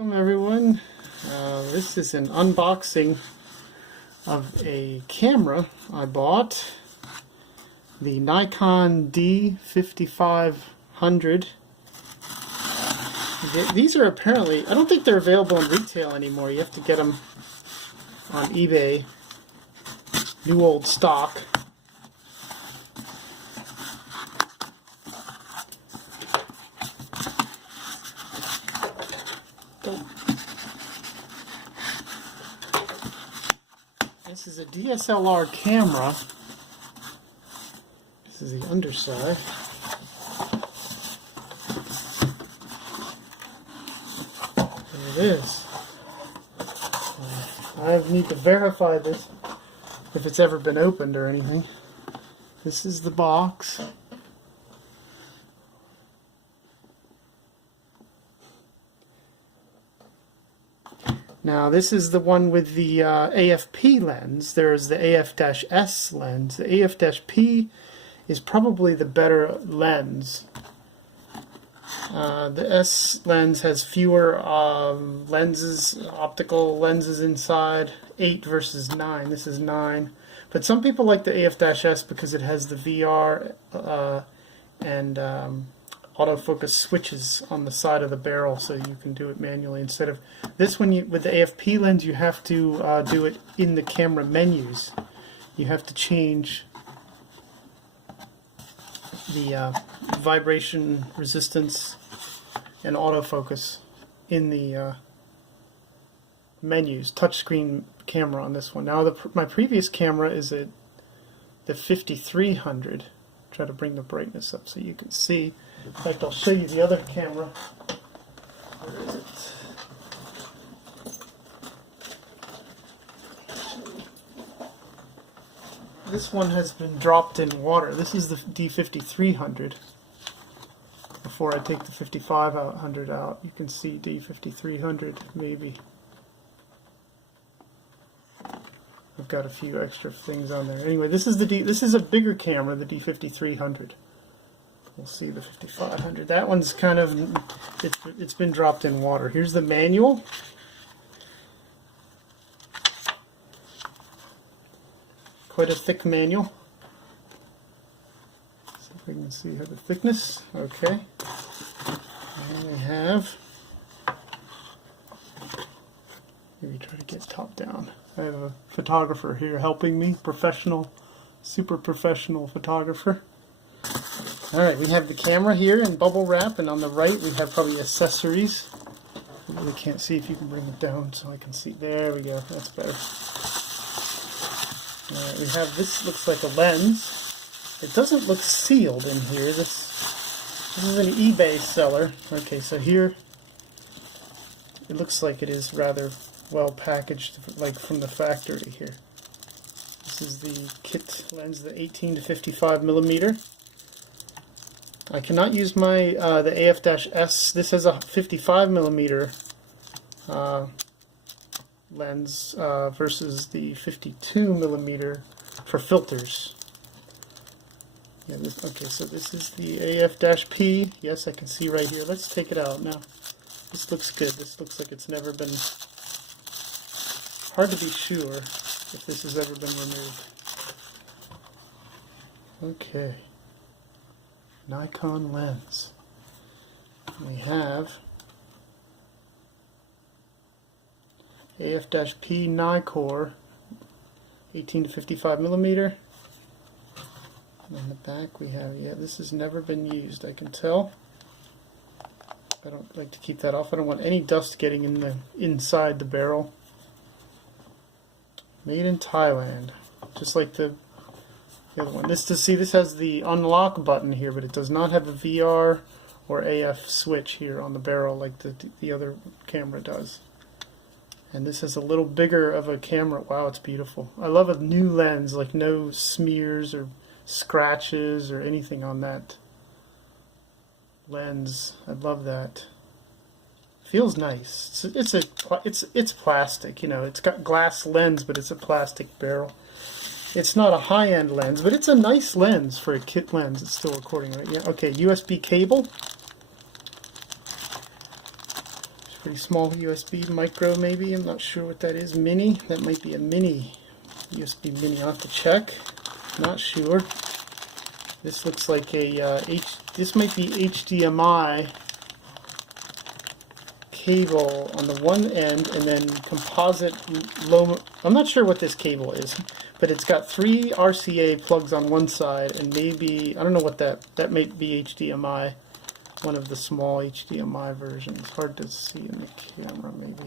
Welcome everyone. This is an unboxing of a camera I bought, the Nikon D5500. These are apparently, I don't think they're available in retail anymore. You have to get them on eBay, new old stock. This is a DSLR camera. This is the underside. There it is. I need to verify this if it's ever been opened or anything. This is the box. Now this is the one with the AFP lens. There's the AF-S lens. The AF-P is probably the better lens. The S lens has fewer lenses, optical lenses inside, 8 versus 9. This is 9. But some people like the AF-S because it has the VR and autofocus switches on the side of the barrel, so you can do it manually instead of this one. With the AFP lens, you have to do it in the camera menus. You have to change the vibration resistance and autofocus in the menus. Touchscreen camera on this one. Now my previous camera is the 5300. Try to bring the brightness up so you can see. In fact, I'll show you the other camera. Where is it? This one has been dropped in water. This is the D5300. Before I take the 5500 out, you can see D5300 maybe. I've got a few extra things on there. Anyway, this is a bigger camera, the D5300. We'll see the 5500. That one's kind of, it's been dropped in water. Here's the manual. Quite a thick manual. See if we can see how the thickness. Okay. And we have, maybe try to get top down. I have a photographer here helping me, professional, super professional photographer. Alright, we have the camera here in bubble wrap, and on the right we have probably accessories. I really can't see. If you can bring it down so I can see. There we go, that's better. Alright, we have, this looks like a lens. It doesn't look sealed in here. This is an eBay seller. Okay, so here it looks like it is rather well packaged, like from the factory here. This is the kit lens, the 18 to 55 millimeter. I cannot use my the AF-S. This has a 55 millimeter lens versus the 52 millimeter for filters. Yeah, okay, so this is the AF-P. Yes, I can see right here. Let's take it out now. This looks good. This looks like it's never been. Hard to be sure if this has ever been removed. Okay. Nikon lens. We have AF-P Nikkor 18 to 55 millimeter. And on the back we have, yeah, this has never been used, I can tell. I don't like to keep that off. I don't want any dust getting in the inside the barrel. Made in Thailand, just like the other one. This has the unlock button here, but it does not have a VR or AF switch here on the barrel like the other camera does. And this is a little bigger of a camera. Wow, it's beautiful. I love a new lens, like no smears or scratches or anything on that lens. I love that. Feels nice. It's plastic, you know. It's got glass lens, but it's a plastic barrel. It's not a high-end lens, but it's a nice lens for a kit lens. It's still recording, right? Yeah. Okay. USB cable. pretty small USB micro maybe. I'm not sure what that is. Mini. That might be a mini USB mini. I'll have to check. Not sure. This looks like a this might be HDMI cable on the one end, and then composite low. I'm not sure what this cable is, but it's got 3 RCA plugs on one side, and maybe I don't know what that might be HDMI. One of the small HDMI versions. Hard to see in the camera, maybe.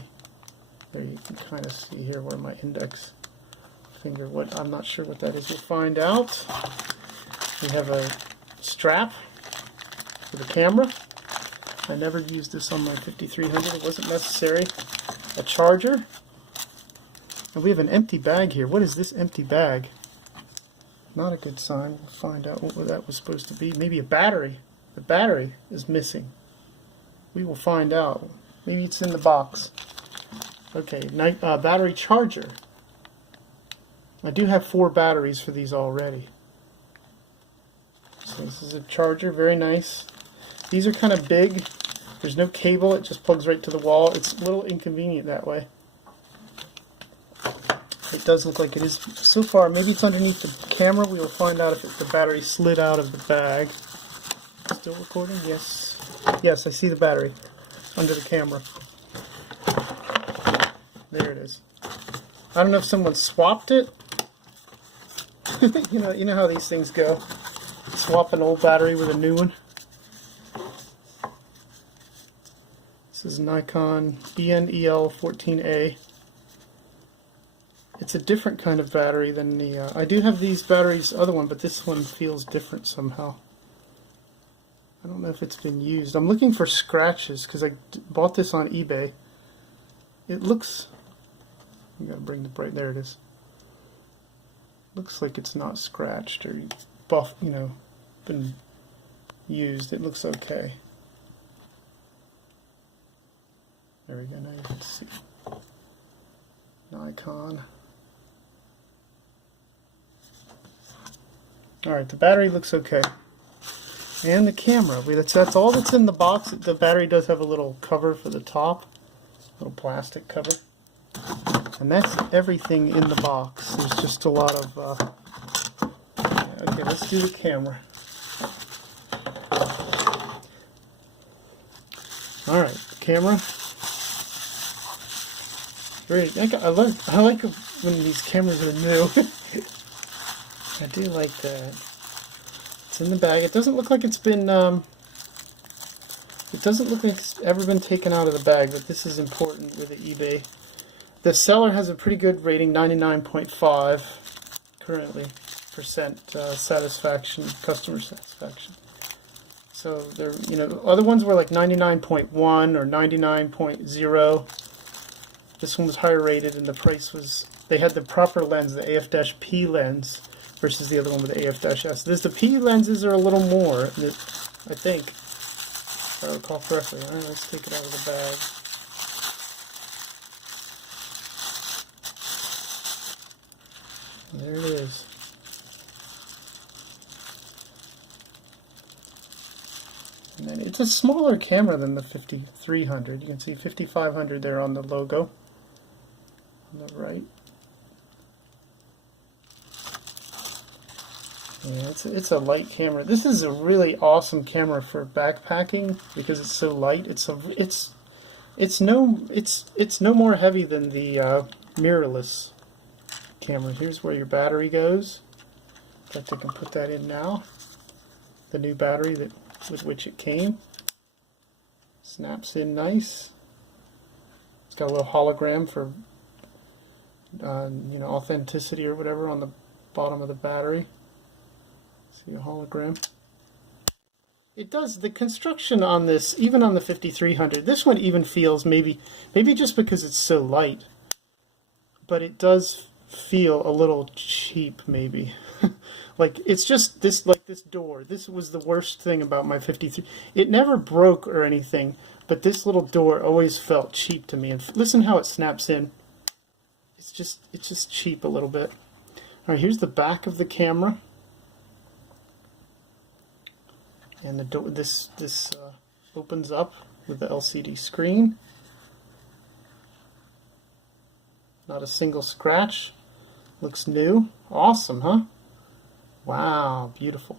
There you can kind of see here where my index finger. What I'm not sure what that is. We'll find out. We have a strap for the camera. I never used this on my 5300. It wasn't necessary. A charger. And we have an empty bag here. What is this empty bag? Not a good sign. We'll find out what that was supposed to be. Maybe a battery. The battery is missing. We will find out. Maybe it's in the box. Okay, battery charger. I do have 4 batteries for these already. So this is a charger, very nice. These are kind of big. There's no cable, it just plugs right to the wall. It's a little inconvenient that way. It does look like it is so far. Maybe it's underneath the camera. We will find out if the battery slid out of the bag. Still recording? Yes. Yes, I see the battery under the camera. There it is. I don't know if someone swapped it. you know how these things go. Swap an old battery with a new one. This is Nikon ENEL14A. It's a different kind of battery than the... I do have these batteries, other one, but this one feels different somehow. I don't know if it's been used. I'm looking for scratches because I bought this on eBay. It looks... You gotta bring the bright... There it is. Looks like it's not scratched or buff, been used. It looks okay. There we go. Now you can see. Nikon. Alright, the battery looks okay. And the camera. That's all that's in the box. The battery does have a little cover for the top. Little plastic cover. And that's everything in the box. There's just a lot of... Okay, let's do the camera. Alright, the camera. Great. I like when these cameras are new. I do like that. It's in the bag. It doesn't look like it's been, it doesn't look like it's ever been taken out of the bag, but this is important with the eBay. The seller has a pretty good rating, 99.5 currently, satisfaction, customer satisfaction. So they're, other ones were like 99.1 or 99.0. This one was higher rated, and the price was, they had the proper lens, the AF-P lens, versus the other one with the AF-S. The P lenses are a little more, I think, if I recall correctly. All right, let's take it out of the bag. There it is. And then it's a smaller camera than the 5300. You can see 5500 there on the logo on the right. Yeah, it's a light camera. This is a really awesome camera for backpacking because it's so light. It's no more heavy than the mirrorless camera. Here's where your battery goes. In fact, I can put that in now. The new battery with which it came. Snaps in nice. It's got a little hologram for authenticity or whatever on the bottom of the battery. See a hologram. It does, the construction on this, even on the 5300, this one even feels maybe just because it's so light, but it does feel a little cheap maybe. Like it's just this door. This was the worst thing about my 53. It never broke or anything, but this little door always felt cheap to me. And listen how it snaps in. It's just cheap a little bit. All right, here's the back of the camera. And the door, this opens up with the LCD screen. Not a single scratch. Looks new. Awesome, huh? Wow, beautiful.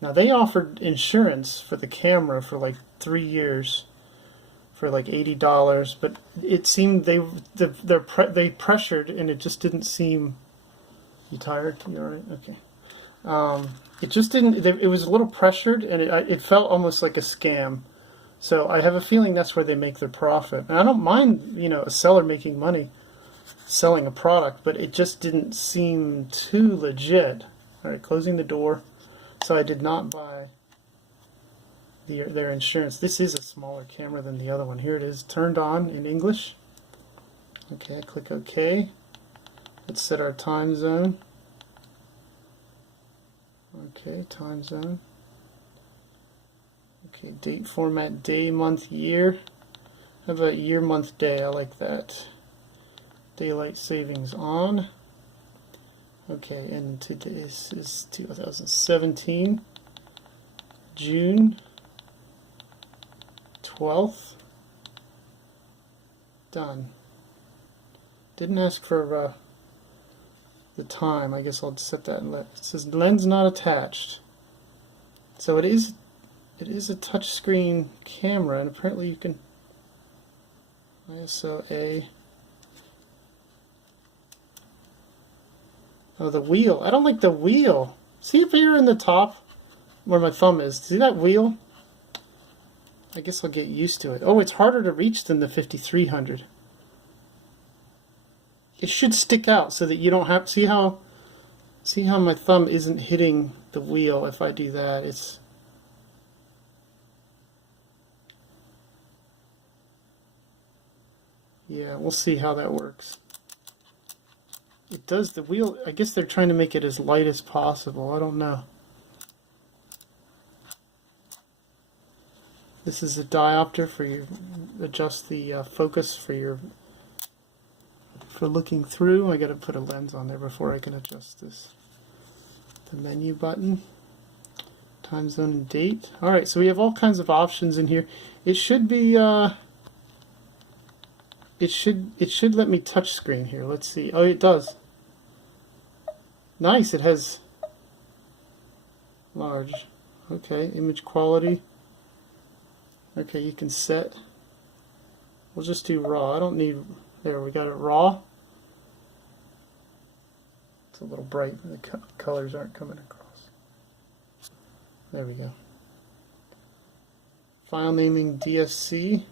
Now they offered insurance for the camera for like 3 years for like $80, but it seemed they pressured and it just didn't seem. You tired? You alright? Okay. It just didn't. It was a little pressured and it felt almost like a scam. So I have a feeling that's where they make their profit. And I don't mind, a seller making money selling a product, but it just didn't seem too legit. All right, closing the door. So I did not buy their insurance. This is a smaller camera than the other one. Here it is, turned on in English. Okay, I click OK. Let's set our time zone. Okay, time zone. Okay, date format, day, month, year. How about year, month, day? I like that. Daylight savings on. Okay, and today is 2017, June 12th. Done. Didn't ask for the time. I guess I'll set that and it says lens not attached. So it is a touchscreen camera, and apparently you can ISO A. Oh, the wheel. I don't like the wheel. See up here in the top where my thumb is. See that wheel? I guess I'll get used to it. Oh, it's harder to reach than the 5300. It should stick out so that you don't have. See how my thumb isn't hitting the wheel if I do that. Yeah, we'll see how that works. It does the wheel. I guess they're trying to make it as light as possible. I don't know. This is a diopter for you. Adjust the focus for looking through. I got to put a lens on there before I can adjust this. The menu button, time zone and date. All right, so we have all kinds of options in here. It should be. It should let me touch screen here. Let's see. Oh, it does. Nice. It has large. Okay, image quality. Okay, you can set. We'll just do raw. I don't need. There, we got it raw. It's a little bright. The colors aren't coming across. There we go. File naming DSC.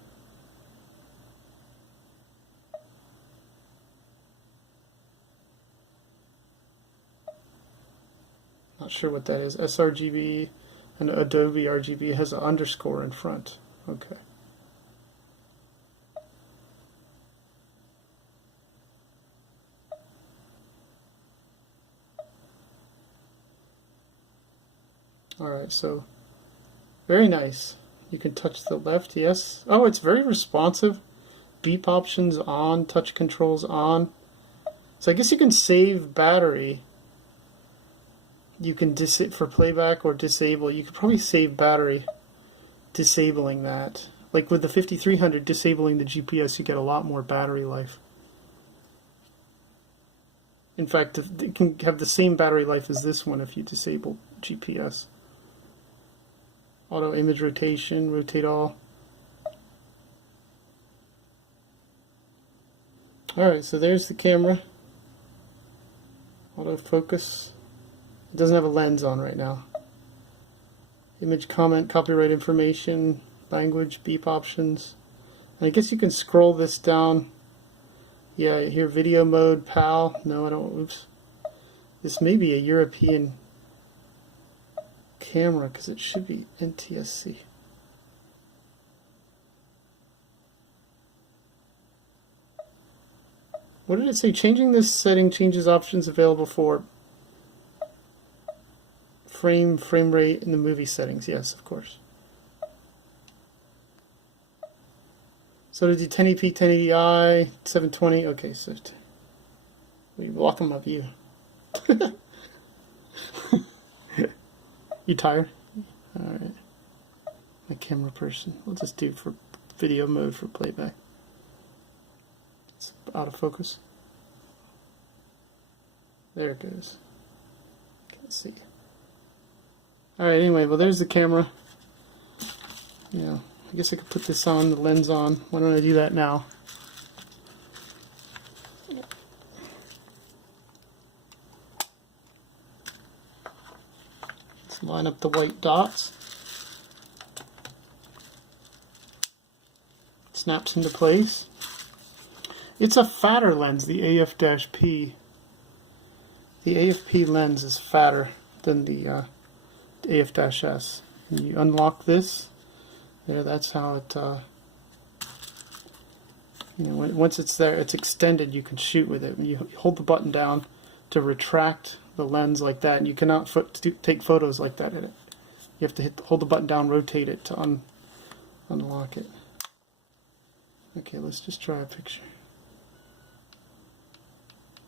Not sure what that is. sRGB and Adobe RGB has an underscore in front. Okay. Alright, so very nice. You can touch the left, yes. Oh, it's very responsive. Beep options on, touch controls on. So I guess you can save battery. You can for playback or disable. You could probably save battery disabling that. Like with the 5300, disabling the GPS, you get a lot more battery life. In fact, it can have the same battery life as this one if you disable GPS. Auto image rotation, rotate all. Alright, so there's the camera. Autofocus. It doesn't have a lens on right now. Image, comment, copyright information, language, beep options. And I guess you can scroll this down. Yeah, here video mode, PAL. No, I don't. Oops. This may be a European camera because it should be NTSC. What did it say? Changing this setting changes options available for frame rate in the movie settings. Yes, of course. So to do 1080p, 1080i, 720. Okay, so we blocking my view. You tired? All right. My camera person. We'll just do for video mode for playback. It's out of focus. There it goes. Can't see. Alright, anyway, well there's the camera. Yeah, I guess I could put this on, the lens on. Why don't I do that now? Let's line up the white dots. Snaps into place. It's a fatter lens, the AF-P. The AF-P lens is fatter than the AF-S. And you unlock this. There, that's how it, once it's there, it's extended, you can shoot with it. You hold the button down to retract the lens like that, and you cannot take photos like that in it. You have to hold the button down, rotate it to unlock it. Okay, let's just try a picture.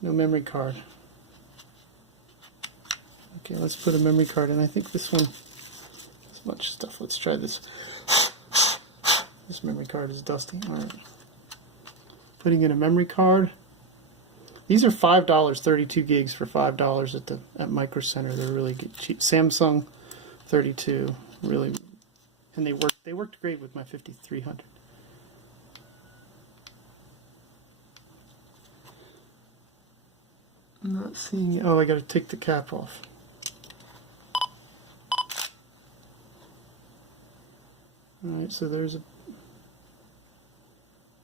No memory card. Okay, let's put a memory card in. I think this one has much stuff. Let's try this. This memory card is dusty. Alright. Putting in a memory card. These are $5, 32 gigs for $5 at Micro Center. They're really cheap. Samsung 32, really, and they worked great with my 5300. I'm not seeing it. Oh, I got to take the cap off. Alright, so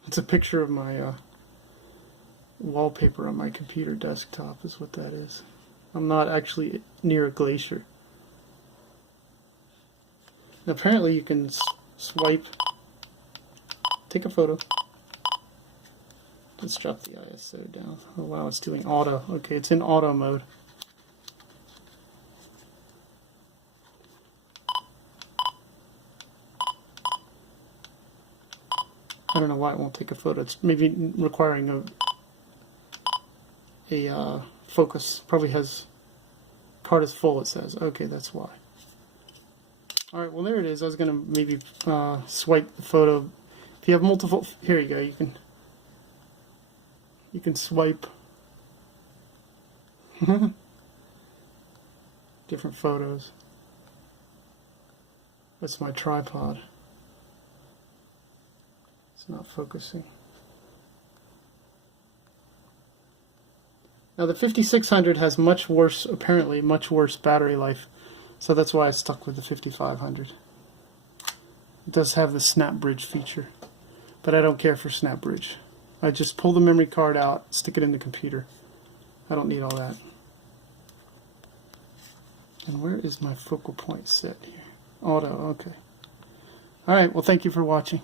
it's a picture of my wallpaper on my computer desktop is what that is. I'm not actually near a glacier. And apparently you can swipe, take a photo. Let's drop the ISO down. Oh wow, it's doing auto. Okay, it's in auto mode. I don't know why it won't take a photo. It's maybe requiring a focus. Probably has, card is full, it says. Okay, that's why. Alright, well there it is. I was going to maybe swipe the photo. If you have multiple, here you go, you can swipe different photos. That's my tripod. It's not focusing. Now the 5600 has much worse, apparently much worse battery life, so that's why I stuck with the 5500. It does have the snap bridge feature, but I don't care for snap bridge. I just pull the memory card out, stick it in the computer. I don't need all that. And where is my focal point set here? Auto, okay. Alright, well thank you for watching.